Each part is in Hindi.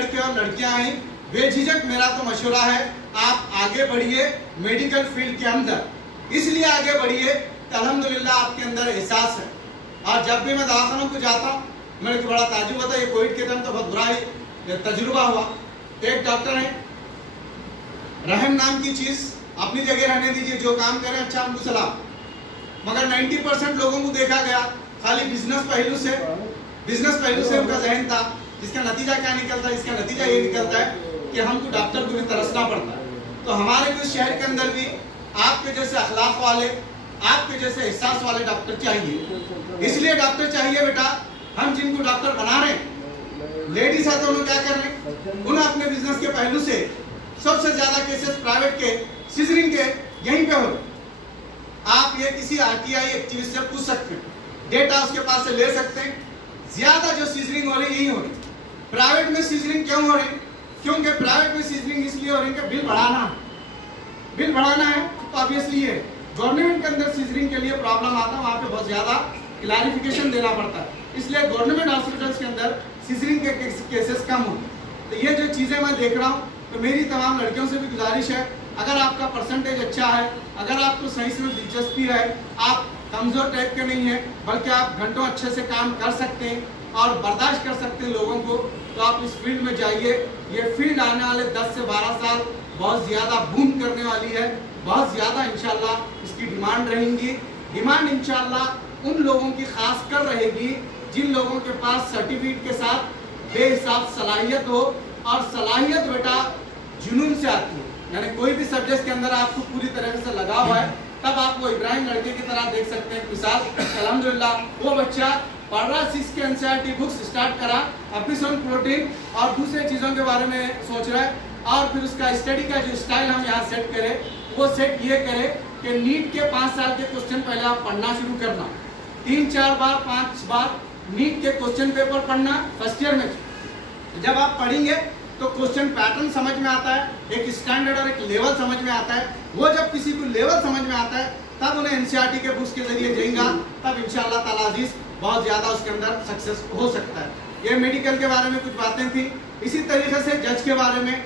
लड़के और लड़कियां हैं, बेझिझक मेरा तो मशवरा है आप आगे बढ़िए मेडिकल फील्ड के अंदर। इसलिए आगे बढ़िए कि अल्हम्दुलिल्लाह आपके अंदर एहसास है। और जब भी मैं दवाखानों को जाता हूँ मेरे को बड़ा ताजुब होता है। ये कोविड के टाइम तो बहुत बुरा ही तजुर्बा हुआ। एक डॉक्टर है, रहम नाम की चीज अपनी जगह रहने दीजिए, जो काम करें अच्छा उनको सलाम, मगर 90% लोगों को देखा गया खाली बिजनेस पहलू से उनका जहन था, जिसका नतीजा क्या निकलता है? इसका नतीजा ये निकलता है कि हमको डॉक्टर को भी तरसना पड़ता है। तो हमारे कुछ शहर के अंदर भी आपके जैसे अखलाक वाले, आपके जैसे एहसास वाले डॉक्टर चाहिए। इसलिए डॉक्टर चाहिए बेटा, हम जिनको डॉक्टर बना रहे हैं लेडीज है तो उन्होंने क्या कर रहे हैं, उन्हें अपने बिजनेस के पहलू से सबसे ज्यादा केसेस प्राइवेट के सीजरिंग के यहीं पे हो रहे। आप ये किसी आरटीआई एक्टिविस्ट से पूछ सकते हैं, डेटा उसके पास से ले सकते हैं। ज्यादा जो सीजरिंग हो रही यही हो रही। प्राइवेट में सीजरिंग क्यों हो रही? क्योंकि प्राइवेट में सीजरिंग इसलिए हो रही है कि बिल बढ़ाना है तो ऑब्वियसली है। गवर्नमेंट के अंदर सीजरिंग के लिए प्रॉब्लम आता है, वहाँ पे बहुत ज्यादा क्लैरिफिकेशन देना पड़ता है, इसलिए गवर्नमेंट हॉस्पिटल्स के अंदर सीजरिंग के केसेस कम हो। तो ये जो चीजें मैं देख रहा हूँ, तो मेरी तमाम लड़कियों से भी गुजारिश है, अगर आपका परसेंटेज अच्छा है, अगर आपको साइंस में दिलचस्पी है, आप कमजोर टाइप के नहीं है, बल्कि आप घंटों अच्छे से काम कर सकते हैं और बर्दाश्त कर सकते हैं लोगों को, तो आप इस फील्ड में जाइए। ये फील्ड आने वाले 10 से 12 साल बहुत ज्यादा बूम करने वाली है, बहुत ज्यादा इंशाल्लाह इसकी डिमांड रहेंगी। डिमांड इंशाल्लाह उन लोगों की खास कर रहेगी जिन लोगों के पास सर्टिफिकेट के साथ बेहिसाब सलाहियत हो, और सलाहियत बेटा जुनून से आती है। यानी कोई भी सब्जेक्ट के अंदर आपको पूरी तरह से लगा हुआ है, तब आप वो इब्राहिम लड़के की तरह देख सकते हैं। मिसाल अल्हम्दुलिल्लाह वो बच्चा पढ़ रहा, इसके एनसीईआरटी बुक्स स्टार्ट करा, एपिसोड प्रोटीन और दूसरे चीज़ों के बारे में सोच रहा है, और फिर उसका स्टडी का जो स्टाइल हम यहाँ सेट करें, वो सेट ये करे कि नीट के 5 साल के क्वेश्चन पहले आप पढ़ना शुरू करना, 3-4 बार 5 बार नीट के क्वेश्चन पेपर पढ़ना फर्स्ट ईयर में। जब आप पढ़ेंगे तो क्वेश्चन पैटर्न समझ में आता है, एक स्टैंडर्ड और एक लेवल समझ में आता है। वो जब किसी को लेवल समझ में आता है तब उन्हें एनसीईआरटी के बुक्स के जरिए जाएगा, तब इंशाअल्लाह ताला अजीज बहुत ज़्यादा उसके अंदर सक्सेस हो सकता है। ये मेडिकल के बारे में कुछ बातें थी। इसी तरीके से जज के बारे में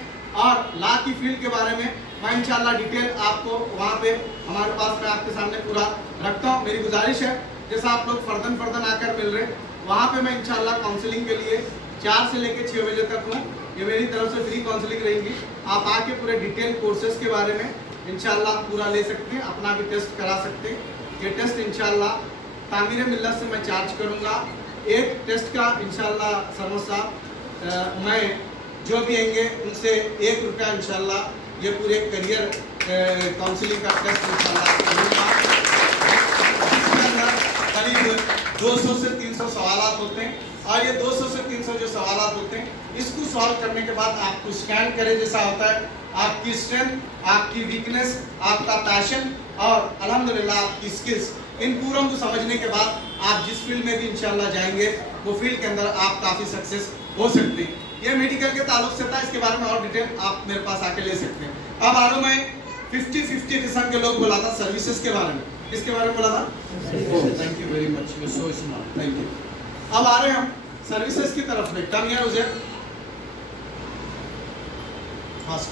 और लॉ की फील्ड के बारे में मैं इंशाअल्लाह डिटेल आपको वहाँ पे हमारे पास मैं आपके सामने पूरा रखता हूँ। मेरी गुजारिश है जैसा आप लोग फर्दन आकर मिल रहे, वहाँ पे मैं इंशाअल्लाह काउंसलिंग के लिए 4 से लेकर 6 बजे तक हूँ। ये मेरी तरफ से फ्री काउंसलिंग रहेगी। आप आके पूरे डिटेल कोर्सेज के बारे में इंशाअल्लाह पूरा ले सकते हैं, अपना भी टेस्ट करा सकते हैं। ये टेस्ट इंशाअल्लाह तामीर मिल्लत से मैं चार्ज करूँगा। एक टेस्ट का इंशाअल्लाह सरवर साहब मैं जो भी आएंगे उनसे 1 रुपया इंशाअल्लाह ये पूरे करियर काउंसलिंग का टेस्ट इंशाअल्लाह करूँगा। इसके अंदर करीब 200 से 300 सवालात होते हैं, और ये 200 से 300 जो सवालात होते हैं इसको सॉल्व करने के बाद आपको स्कैन करें जैसा होता है, आपकी स्ट्रेंथ, आपकी वीकनेस, आपका पैशन और अल्हम्दुलिल्लाह आपकी स्किल्स, इन पूरों को समझने के बाद आप जिस फील्ड में भी इंशाअल्लाह जाएंगे वो फील्ड के अंदर आप काफ़ी सक्सेस हो सकते हैं। ये मेडिकल के ताल्लुक से था, इसके बारे में और डिटेल आप मेरे पास आके ले सकते हैं। अब आ रहा हूँ मैं 50-50 किस्म के लोग बोला था सर्विसेज के बारे में। किसके बारे में बोला था? Thank you very much, you so smart, thank you. अब आ रहे हैं हम सर्विसेज की तरफ में। कम हियर उजैर मास्क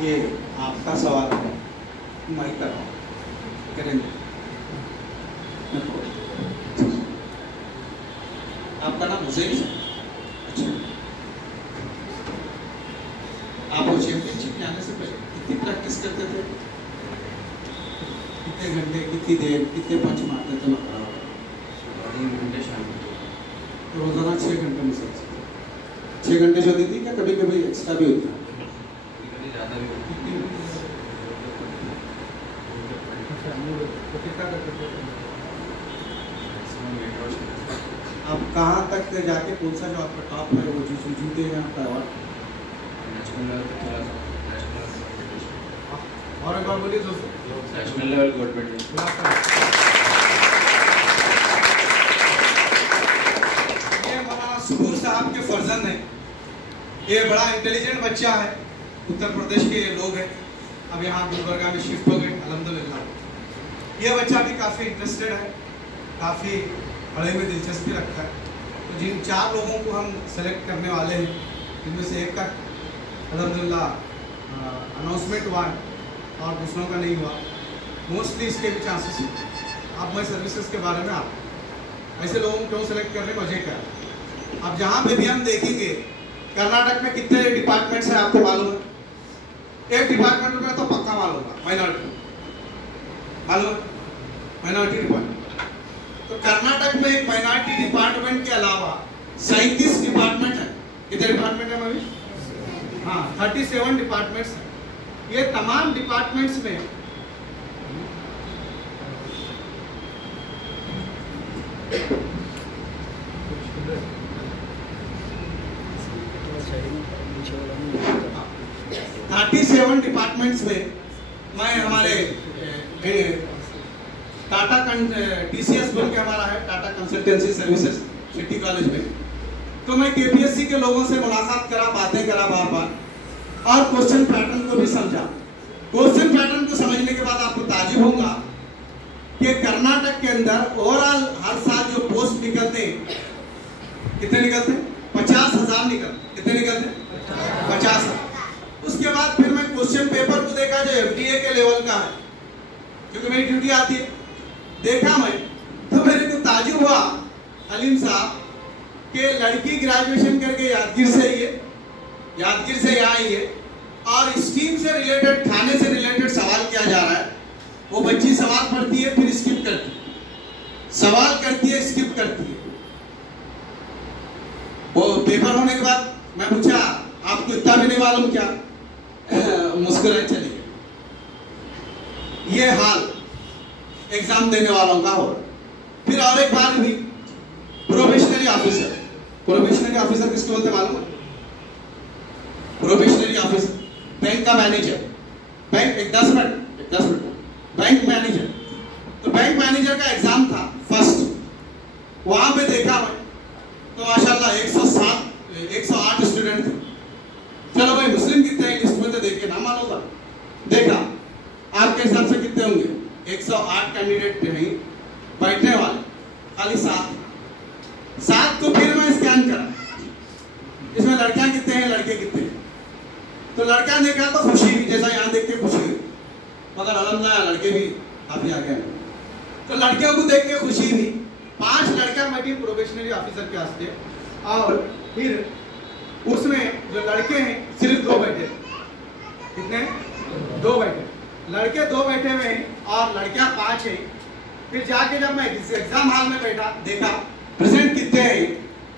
ये आपका सवाल है, मैं कर रहा हूँ, करेंगे। आपका नाम हुसैन है? अच्छा, आप वो चैंपियनशिप में आने से पहले कितनी प्रैक्टिस करते थे? कितने घंटे, कितनी देर, कितने पंच मारते थे? घंटे शाम तो रोजाना 6 घंटे में 6 घंटे जो देती क्या कभी कभी एक्स्ट्रा भी होती है? आप कहाँ तक जाके कौन सा जो आपका टॉप है वो जूते हैं आपका? और एक बार बोलिए दोस्तों। National level gold medal. ये मौलाना सुबूर साहब के फर्जंद है। ये बड़ा इंटेलिजेंट बच्चा है, उत्तर प्रदेश के लोग हैं, अब यहाँ गुलबर्गा में शिफ्ट हो गए अल्हम्दुलिल्लाह। ये बच्चा भी काफ़ी इंटरेस्टेड है, काफ़ी पढ़ाई में दिलचस्पी रखता है। तो जिन 4 लोगों को हम सेलेक्ट करने वाले हैं, इनमें से एक का अल्हम्दुलिल्लाह अनाउंसमेंट हुआ है और दूसरों का नहीं हुआ। मोस्टली इसके भी चांसेस हैं। अब मैं सर्विसेज के बारे में आप ऐसे लोगों को क्यों सेलेक्ट करने वजह क्या है। अब जहाँ पे भी हम देखेंगे कर्नाटक में कितने डिपार्टमेंट्स हैं आपको मालूम है? एक डिपार्टमेंट में तो पक्का मालूम है, माइनॉरिटी मालूम, माइनॉरिटी डिपार्टमेंट। तो कर्नाटक में एक माइनॉरिटी डिपार्टमेंट के अलावा 37 डिपार्टमेंट है। कितने डिपार्टमेंट है अभी? हाँ, 37 डिपार्टमेंट्स हैं। ये तमाम डिपार्टमेंट्स में डिपार्टमेंट्स में मैं हमारे टाटा TCS बोल के हमारा है, Tata consultancy services city college में। तो मैं KPSC के लोगों से मुलाकात करा, बातें करा बार बार और क्वेश्चन पैटर्न को भी समझा। क्वेश्चन पैटर्न को समझने के बाद आपको ताज्जुब होगा कि कर्नाटक के अंदर ओवरऑल हर साल जो पोस्ट निकलते हैं, कितने निकलते हैं? 50,000 निकलते। कितने निकलते हैं? 50,000। उसके बाद फिर मैं क्वेश्चन पेपर को देखा जो FDA के लेवल का है, क्योंकि मेरी ड्यूटी आती है। देखा मैं तो मेरे को ताज्जुब हुआ अलीम साहब के लड़की ग्रेजुएशन करके यादगीर से यहाँ आई है और स्कीम से रिलेटेड, थाने से रिलेटेड सवाल किया जा रहा है। वो बच्ची सवाल पढ़ती है, फिर स्किप करती है, सवाल करती है, स्किप करती है। वो पेपर होने के बाद मैं पूछा आपको इतना भी नहीं मालूम क्या? मुस्कुराए चली गई। ये हाल एग्जाम देने वालों का हो। फिर और एक बात भी, प्रोबेशनरी ऑफिसर। प्रोबेशनरी ऑफिसर किसको बोलते मालूम है? प्रोबेशनरी ऑफिसर, बैंक का manager, bank 10 minute bank manager. तो बैंक मैनेजर का एग्जाम था फर्स्ट, वहां पे देखा मैं तो माशाल्लाह 108 स्टूडेंट थे। चलो भाई मुस्लिम कितने हैं लिस्ट में तो देखिए ना, मालूम था। देखा आपके हिसाब से कितने होंगे? 108 कैंडिडेट नहीं बैठने वाले, खाली 7 को फिर मैं स्कैन करा, इसमें लड़कियां कितने हैं, लड़के कितने हैं। तो लड़का देखा तो खुशी हुई, जैसा यहाँ देख के खुशी हुई, मगर अल्हम्दुलिल्लाह लड़के भी काफी आगे हैं। तो लड़कियों को देख के खुशी हुई। 5 लड़का बैठी प्रोबेशनरी ऑफिसर के वास्ते और फिर उसमें जो लड़के हैं सिर्फ 2 बैठे। कितने? 2 बैठे। लड़के 2 बैठे हुए हैं और लड़कियां 5 हैं। फिर जाके जब मैं एग्जाम हॉल में बैठा, देखा प्रेजेंट कितने हैं,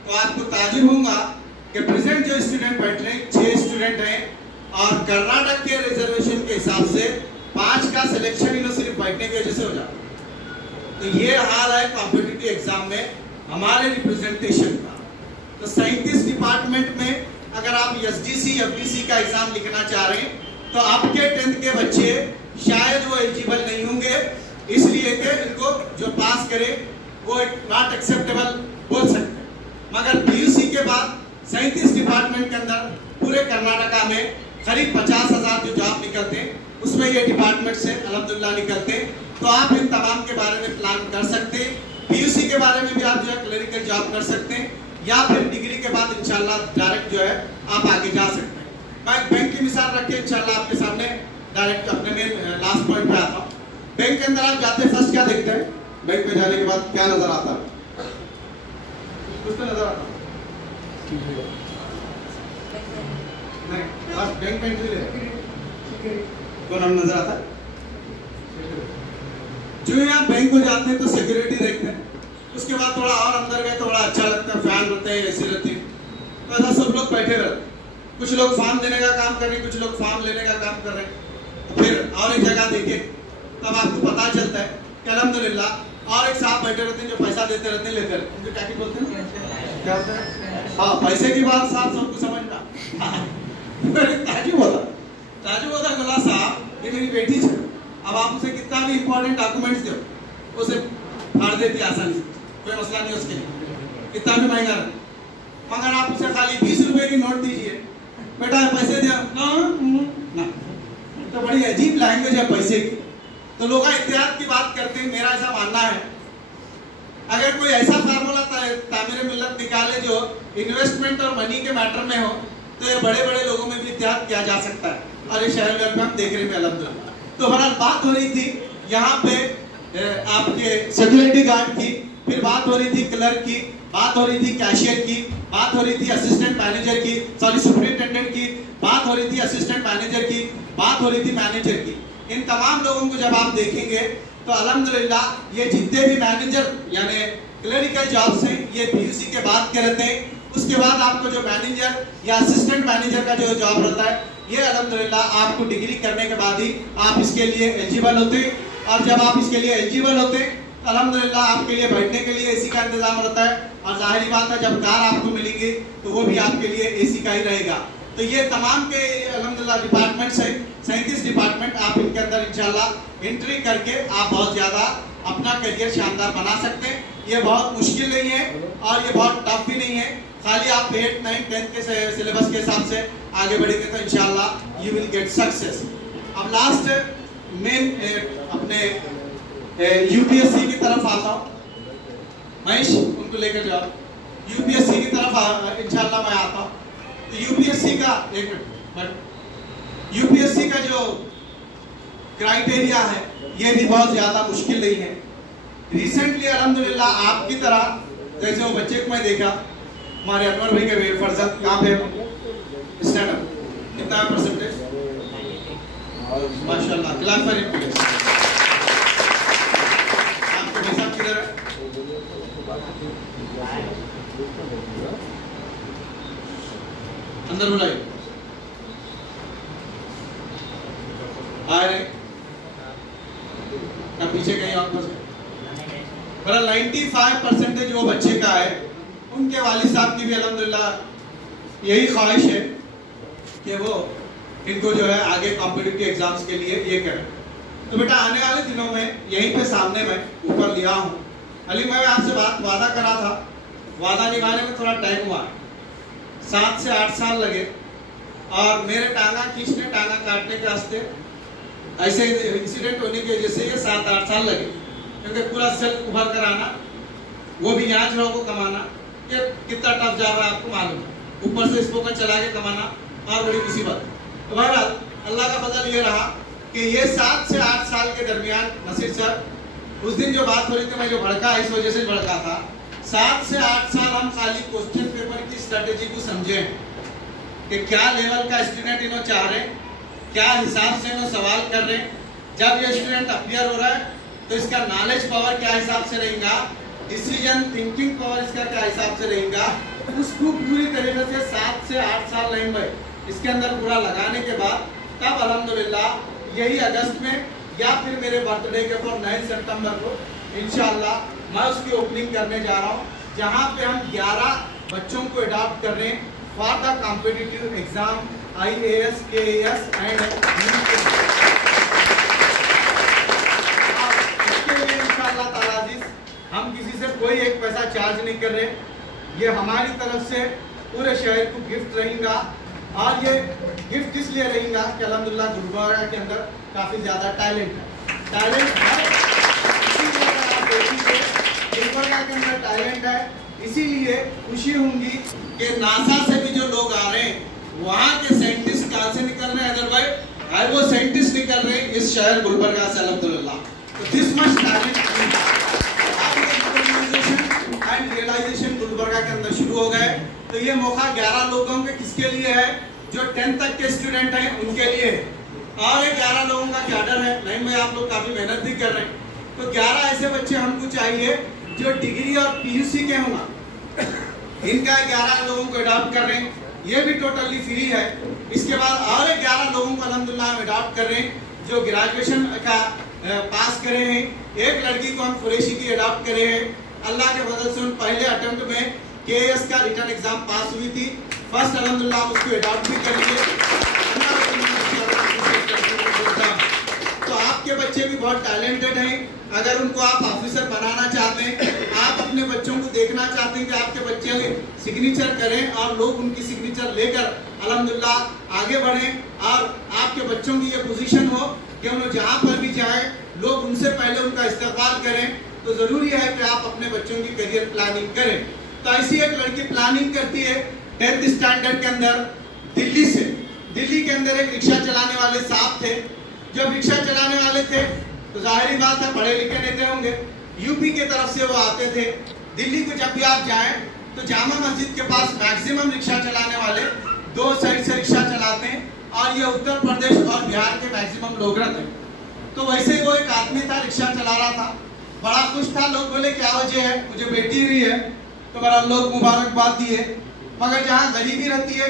तो आपको ताज्जुब होगा कि प्रेजेंट जो स्टूडेंट बैठे हैं 6 स्टूडेंट हैं और कर्नाटक के रिजर्वेशन के हिसाब से 5 का सिलेक्शन इन्होंने सिर्फ बैठने की वजह से हो जाता। तो ये हाल है कॉम्पिटिटिव एग्जाम में हमारे रिप्रेजेंटेशन का। तो 37 डिपार्टमेंट में अगर आप SDC FDC का एग्जाम लिखना चाह रहे हैं तो आपके 10th के बच्चे शायद वो एलिजिबल नहीं होंगे, इसलिए कि इनको जो पास करे वो नॉट एक्सेप्टेबल बोल सकते हैं। मगर PUC के बाद 37 डिपार्टमेंट के अंदर पूरे कर्नाटका में करीब 50,000 जो जॉब निकलते हैं उसमें ये डिपार्टमेंट से अल्हम्दुलिल्लाह निकलते हैं। तो आप इन तमाम के बारे में प्लान कर सकते हैं। PUC के बारे में भी आप जो है क्लरिकल जॉब कर सकते हैं या फिर डिग्री के बाद इंशाल्लाह डायरेक्ट जो है आप आगे जा सकते हैं। मैं बैंक की मिसाल रख के इंशाल्लाह आपके सामने डायरेक्ट अपने में लास्ट पॉइंट पे आता हूँ। बैंक के अंदर आप जाते फर्स्ट क्या देखते हैं? बैंक में जाने के बाद क्या नजर आता है? कुछ तो नजर आता नहीं, फर्स्ट बैंक में एंट्री ले कौन हम नजर आता है? जो यहाँ बैंक को जाते हैं तो सिक्योरिटी देखते हैं, उसके बाद थोड़ा और अंदर गए तो बड़ा अच्छा लगता है, फैन रहते हैं, AC रहती है, तो ऐसा सब लोग बैठे रहते। कुछ लोग फॉर्म देने का काम कर रहे हैं, कुछ लोग फॉर्म लेने का काम कर रहे हैं। फिर और एक जगह देखे तब आपको पता चलता है कि अल्हम्दुलिल्लाह और एक साहब बैठे रहते हैं जो पैसा देते रहते हैं, लेते रहते हैं। उनको क्या बोलते हैं? क्या होता है? हाँ, पैसे की बात साहब सबको समझना। ताजुब होता गुला साहब ये मेरी बेटी है, अब आप उसे कितना भी इंपॉर्टेंट डॉक्यूमेंट्स दो उसे फाड़ देती आसानी से, कोई मसला नहीं उसके लिए, कितना भी महंगा रहे। मगर आप उसे खाली 20 रुपए की नोट दीजिए बेटा पैसे दे ना, तो बड़ी अजीब लैंग्वेज है पैसे की। तो लोग इत्तेहाद की बात करते हैं। मेरा ऐसा मानना है अगर कोई ऐसा फार्मूला तामीर मिल्लत निकाले जो इन्वेस्टमेंट और मनी के मैटर में हो तो ये बड़े बड़े लोगों में भी इत्तेहाद किया जा सकता है, और ये शहर में हम देख रहे हैं अल्हम्दुलिल्लाह। तो बहरहाल बात हो रही थी यहाँ पे आपके सिक्योरिटी गार्ड की, फिर बात हो रही थी क्लर्क की, बात हो रही थी कैशियर की, बात हो रही थी असिस्टेंट मैनेजर की, सॉरी सुपरिटेंडेंट की, बात हो रही थी असिस्टेंट मैनेजर की, बात हो रही थी मैनेजर की। इन तमाम लोगों को जब आप देखेंगे तो अल्हम्दुलिल्लाह ये जितने भी मैनेजर यानी क्लरिकल जॉब्स हैं ये पीयूसी के बाद के रहते हैं। उसके बाद आपको जो मैनेजर या असिस्टेंट मैनेजर का जो जॉब रहता है ये अल्हम्दुलिल्लाह आपको डिग्री करने के बाद ही आप इसके लिए एलिजिबल होते हैं, और जब आप इसके लिए एलिजिबल होते हैं तो अल्हम्दुलिल्लाह आपके लिए बैठने के लिए एसी का इंतजाम रहता है, और जाहिर बात है जब कार आपको मिलेंगी तो वो भी आपके लिए एसी का ही रहेगा। तो ये तमाम के अल्हम्दुलिल्लाह डिपार्टमेंट्स हैं, 37 डिपार्टमेंट, आप इनके अंदर इंशाल्लाह एंट्री करके आप बहुत ज़्यादा अपना करियर शानदार बना सकते हैं। ये बहुत मुश्किल नहीं है और ये बहुत टफ भी नहीं है, खाली आप 8, 9, 10 के सिलेबस के हिसाब से आगे बढ़ेंगे तो इंशाल्लाह यू विल गेट सक्सेस। अब लास्ट मेन अपने यूपीएससी की तरफ आता हूँ। महेश उनको लेकर जाओ। यूपीएससी की तरफ इंशाल्लाह मैं आता हूँ। तो यूपीएससी का यूपीएससी का जो क्राइटेरिया है ये भी बहुत ज्यादा मुश्किल नहीं है। रिसेंटली अल्हम्दुलिल्लाह आपकी तरह जैसे वो बच्चे को मैं देखा, हमारे अनवर भाई के फर्जत कहाँ पे स्टैंड अप, कितना परसेंटेज माशाल्लाह, क्लास फॉर इट। आपको भाई साहब किधर है? अंदर बुलाइए। आ रहे क्या पीछे कहीं और फंसे? 95% जो बच्चे का है उनके वालिद साहब की भी अल्हम्दुलिल्लाह यही ख्वाहिश है कि वो इनको जो है आगे कॉम्पिटिटिव एग्जाम्स के लिए ये करें। तो बेटा आने वाले दिनों में यहीं पे सामने मैं ऊपर लिया हूँ। अली मैं आपसे वादा करा था, वादा निभाने में थोड़ा टाइम हुआ, 7 से 8 साल लगे, और मेरे टांगा खींचने टांगा काटने के रास्ते ऐसे इंसिडेंट होने की वजह से ये 7-8 साल लगे, क्योंकि पूरा सेल्फ उभर कर आना, वो भी यहाँ जो को कमाना, ये कितना टफ जॉब है आपको मालूम है, ऊपर से स्पोकन चला के कमाना और बड़ी मुसीबत। तो बहरहाल अल्लाह का फजल ये रहा कि ये 7 से 8 साल के दरमियान नसीर सर, उस दिन जो बात हो रही थी मैं जो भड़का इस वजह से भड़का था, 7 से 8 साल हम खाली क्वेश्चन पेपर की स्ट्रेटेजी को समझे कि क्या लेवल का स्टूडेंट इन्हों चाह रहे, क्या हिसाब से इन्हों सवाल कर रहे, जब ये स्टूडेंट अपीयर हो रहा है तो इसका नॉलेज पावर क्या हिसाब से रहेगा, डिसीजन थिंकिंग पावर इसका क्या हिसाब से रहेगा, उसको पूरी तरीके से 7 से 8 साल लाइन में इसके अंदर पूरा लगाने के बाद तब अल्हम्दुलिल्लाह यही अगस्त में या फिर मेरे बर्थडे के ऊपर 9 सितंबर को इंशाल्लाह मैं उसकी ओपनिंग करने जा रहा हूँ, जहाँ पे हम 11 बच्चों को अडॉप्ट कर रहे हैं for the competitive exam IAS, KAS and इसके लिए इंशाल्लाह ताला अज़ीज़ हम किसी से कोई एक पैसा चार्ज नहीं कर रहे, ये हमारी तरफ से पूरे शहर को गिफ्ट रहेगा। और ये गिफ्ट इसलिए रहेगा कि अल्हम्दुलिल्लाह गुलबर्गा के अंदर काफ़ी ज़्यादा टैलेंट है, गुलबर्गा के अंदर टैलेंट है, इसीलिए खुशी होंगी कि नासा से भी जो लोग आ रहे हैं वहाँ के साइंटिस्ट कहाँ से निकल रहे हैं, अदरवाइज वो साइंटिस्ट निकल रहे हैं इस शहर गुलबर्गा से अल्हम्दुलिल्लाह। तो this much talent and realization Gulbarga के अंदर शुरू हो गए। तो ये मौका 11 लोगों के किसके लिए है, जो 10th तक के स्टूडेंट हैं उनके लिए है, और ये 11 लोगों का कैडर है। नहीं में आप लोग काफी मेहनत भी कर रहे हैं, तो 11 ऐसे बच्चे हमको चाहिए जो डिग्री और PUC के होना, इनका 11 लोगों को अडॉप्ट कर रहे हैं, ये भी टोटली फ्री है। इसके बाद और 11 लोगों को अल्हम्दुलिल्लाह हम अडॉप्ट कर रहे हैं जो ग्रेजुएशन का पास करे हैं। एक लड़की को हम कुरैशी की अडॉप्ट करे हैं, अल्लाह के फजल से पहले अटेम्प्ट में KAS का रिटर्न एग्जाम पास हुई थी, फर्स्ट अल्हम्दुलिल्लाह उसको अडॉप्ट भी करेंगे। तो आपके बच्चे भी बहुत टैलेंटेड हैं, अगर उनको आप ऑफिसर बनाना चाहते हैं, आप अपने बच्चों को देखना चाहते हैं कि आपके बच्चे सिग्नेचर करें और लोग उनकी सिग्नेचर लेकर अल्हम्दुलिल्लाह आगे बढ़ें और आपके बच्चों की ये पोजीशन हो कि उन्हें जहाँ पर भी जाए लोग उनसे पहले उनका इस्तकबाल करें। तो ज़रूरी है कि आप अपने बच्चों की करियर प्लानिंग करें। तो ऐसी एक लड़की प्लानिंग करती है 10th स्टैंडर्ड के अंदर दिल्ली से। दिल्ली के अंदर एक रिक्शा चलाने वाले साहब थे। जब रिक्शा चलाने वाले थे तो जाहिर बात है पढ़े लिखे नहीं होंगे, यूपी के तरफ से वो आते थे। दिल्ली को जब भी आप जाएं तो जामा मस्जिद के पास मैक्सिमम रिक्शा चलाने वाले 2 साइड से रिक्शा चलाते हैं और ये उत्तर प्रदेश और बिहार के मैक्सिमम लोग रहते हैं। तो वैसे ही वो एक आदमी था, रिक्शा चला रहा था, बड़ा खुश था। लोग बोले क्या वजह है, मुझे बेटी हुई है। तो बड़ा लोग मुबारकबाद दिए। मगर जहाँ गरीबी रहती है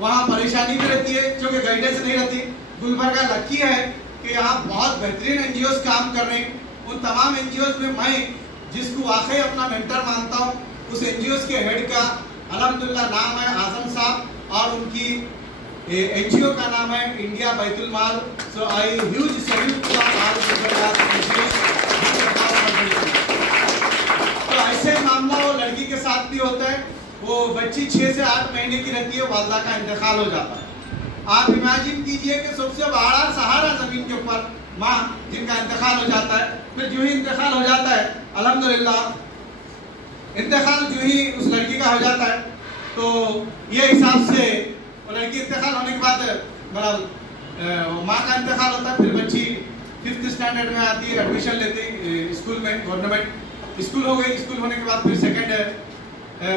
वहाँ परेशानी भी रहती है, क्योंकि गाइडेंस नहीं रहती। गुलबर्गा लकी है कि यहाँ बहुत बेहतरीन एनजीओज काम कर रहे हैं। उन तमाम एनजीओज में मैं जिसको वाकई अपना मेंटर मानता हूँ, उस एनजीओज के हेड का अल्हम्दुलिल्लाह नाम है आजम साहब और उनकी एनजीओ का नाम है India Baitul Maal. So I huge salute to all तो ऐसे मामला वो लड़की के साथ भी होता है। वो बच्ची 6 से 8 महीने की रहती है, वालदा का इंतकाल हो जाता है। आप इमेजिन कीजिए कि सबसे बड़ा सहारा जमीन के ऊपर माँ जिनका इंतकाल हो जाता है। फिर जो ही इंतकाल हो जाता है अल्हम्दुलिल्लाह इंतकाल जो ही उस लड़की का हो जाता है तो ये हिसाब से वो लड़की इंतकाल होने के बाद माँ का इंतकाल होता है। फिर बच्ची 5th स्टैंडर्ड में आती है, एडमिशन लेती है स्कूल में, गवर्नमेंट स्कूल हो गई। स्कूल होने के बाद फिर सेकेंड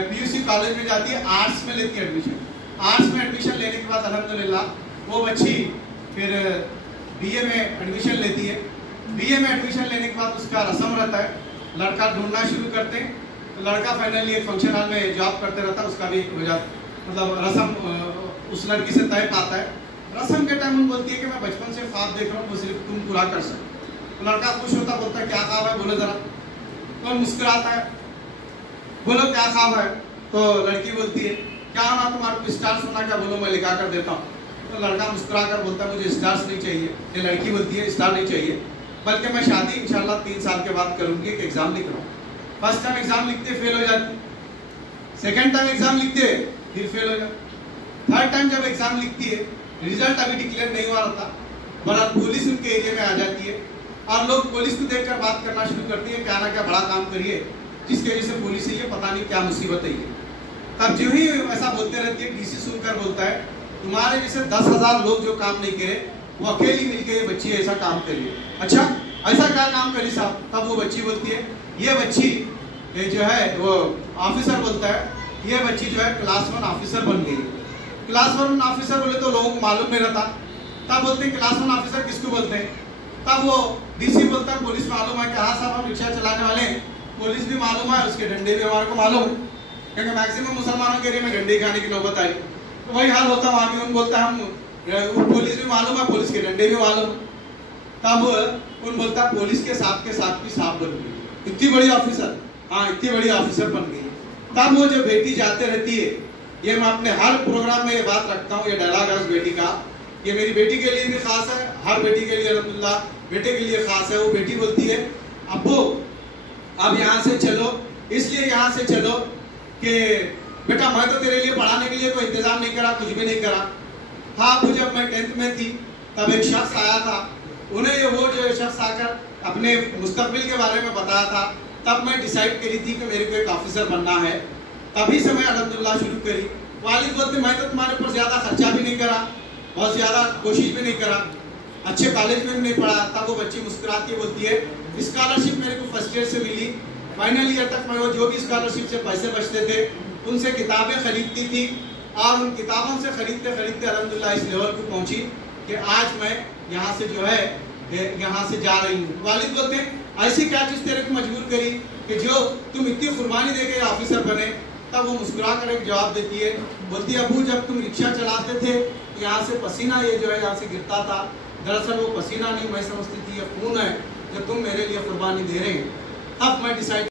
PUC कॉलेज में जाती है, आर्ट्स में लेती है एडमिशन। आर्ट्स में एडमिशन लेने के बाद अल्हम्दुलिल्लाह वो बच्ची फिर BA में एडमिशन लेती है। BA में एडमिशन लेने के बाद उसका रस्म रहता है, लड़का ढूंढना शुरू करते हैं। तो लड़का फाइनली एक फंक्शन हॉल में जॉब करते रहता है, उसका भी हो जाता, मतलब रस्म उस लड़की से तय पाता है। रस्म के टाइम उन बोलती है कि मैं बचपन से ख्वाब देख रहा हूँ, वो सिर्फ तुम पूरा कर सकते। तो लड़का खुश होता, बोलता है क्या ख्वाब है बोलो जरा। तो मुस्कुराता है, बोलो क्या ख्वाब है। तो लड़की बोलती है क्या होना तुम्हारे को स्टार सुना क्या, बोलो मैं लिखा कर देता हूँ। तो लड़का मुस्कुरा कर बोलता है मुझे स्टार्स नहीं चाहिए। ये लड़की बोलती है स्टार नहीं चाहिए, बल्कि मैं शादी इंशाल्लाह 3 साल के बाद करूंगी, एक एग्जाम लिख रहा हूँ। फर्स्ट टाइम एग्जाम लिखते फेल हो जाती, सेकेंड टाइम एग्जाम लिखते फिर फेल हो जाती, थर्ड टाइम जब एग्जाम लिखती है रिजल्ट अभी डिक्लेयर नहीं हुआ होता, बड़ा पुलिस उनके एरिया में आ जाती है और लोग पुलिस को देखकर बात करना शुरू करती है क्या ना क्या बड़ा काम करिए जिसकी वजह से पुलिस है ये पता नहीं क्या मुसीबत है ये। तब जो ही ऐसा बोलते रहती है DC सुनकर बोलता है तुम्हारे जैसे 10,000 लोग जो काम नहीं करे वो अकेली मिलकर ये बच्ची ऐसा काम करिए। अच्छा ऐसा क्या काम करी साहब? तब वो बच्ची बोलती है ये बच्ची जो है वो ऑफिसर बोलता है ये बच्ची जो है क्लास 1 ऑफिसर बन गई। क्लास 1 ऑफिसर बोले तो लोगों को मालूम नहीं रहता। तब बोलते हैं क्लास 1 ऑफिसर किसको बोलते हैं? तब वो DC बोलता है पुलिस मालूम है कि हाँ साहब हम रिक्शा चलाने वाले हैं, पुलिस भी मालूम है, उसके डंडे भी हमारे को मालूम है, क्योंकि मैक्सिमम मुसलमानों के एरिया में डंडे खाने की नौबत आई। तो वही हाल होता है वहाँ भी, उन बोलता है हम पुलिस भी मालूम है, पुलिस के डंडे भी मालूम। तब उन बोलता है पुलिस के साथ की साहब बन गई, इतनी बड़ी ऑफिसर, हाँ इतनी बड़ी ऑफिसर बन गई। तब वो जो बेटी जाते रहती है, ये मैं अपने हर प्रोग्राम में ये बात रखता हूँ, ये डायलॉग है उस बेटी का, ये मेरी बेटी के लिए भी खास है, हर बेटी के लिए अल्हम्दुलिल्लाह बेटे के लिए खास है। वो बेटी बोलती है अब्बू अब यहाँ से चलो, इसलिए यहाँ से चलो कि बेटा मैं तो तेरे लिए पढ़ाने के लिए कोई इंतजाम नहीं करा, कुछ भी नहीं करा। हाँ अबू जब मैं 10th में थी तब एक शख्स आया था, उन्हें वो जो शख्स आकर अपने मुस्तकबिल के बारे में बताया था, तब मैं डिसाइड करी थी कि मेरे को एक ऑफिसर बनना है। तभी से मैं अल्हम्दुलिल्लाह शुरू करी। वालिद बोलते मैं तो तुम्हारे ऊपर ज़्यादा खर्चा भी नहीं करा, बहुत ज़्यादा कोशिश भी नहीं करा, अच्छे कॉलेज में भी नहीं पढ़ा। तब वो बच्ची मुस्कुराती है, बोलती है स्कॉलरशिप मेरे को फर्स्ट ईयर से मिली, फाइनल ईयर तक मैं वो जो भी स्कॉलरशिप से पैसे बचते थे उनसे किताबें खरीदती थी और उन किताबों से खरीदते खरीदते अल्हम्दुलिल्लाह इस लेवल को पहुंची कि आज मैं यहाँ से जो है यहाँ से जा रही हूँ। वालिद बोलते हैं ऐसी क्या चीज़ तेरे को मजबूर करी कि जो तुम इतनी कुर्बानी दे के ऑफिसर बने? तब वो मुस्कुरा कर एक जवाब देती है, बोलती है अबू जब तुम रिक्शा चलाते थे यहाँ से पसीना ये जो है यहाँ से गिरता था, दरअसल वो पसीना नहीं, मैं समझती थी ये खून है जो तुम मेरे लिए कुर्बानी दे रहे हैं। तब मैं डिसाइड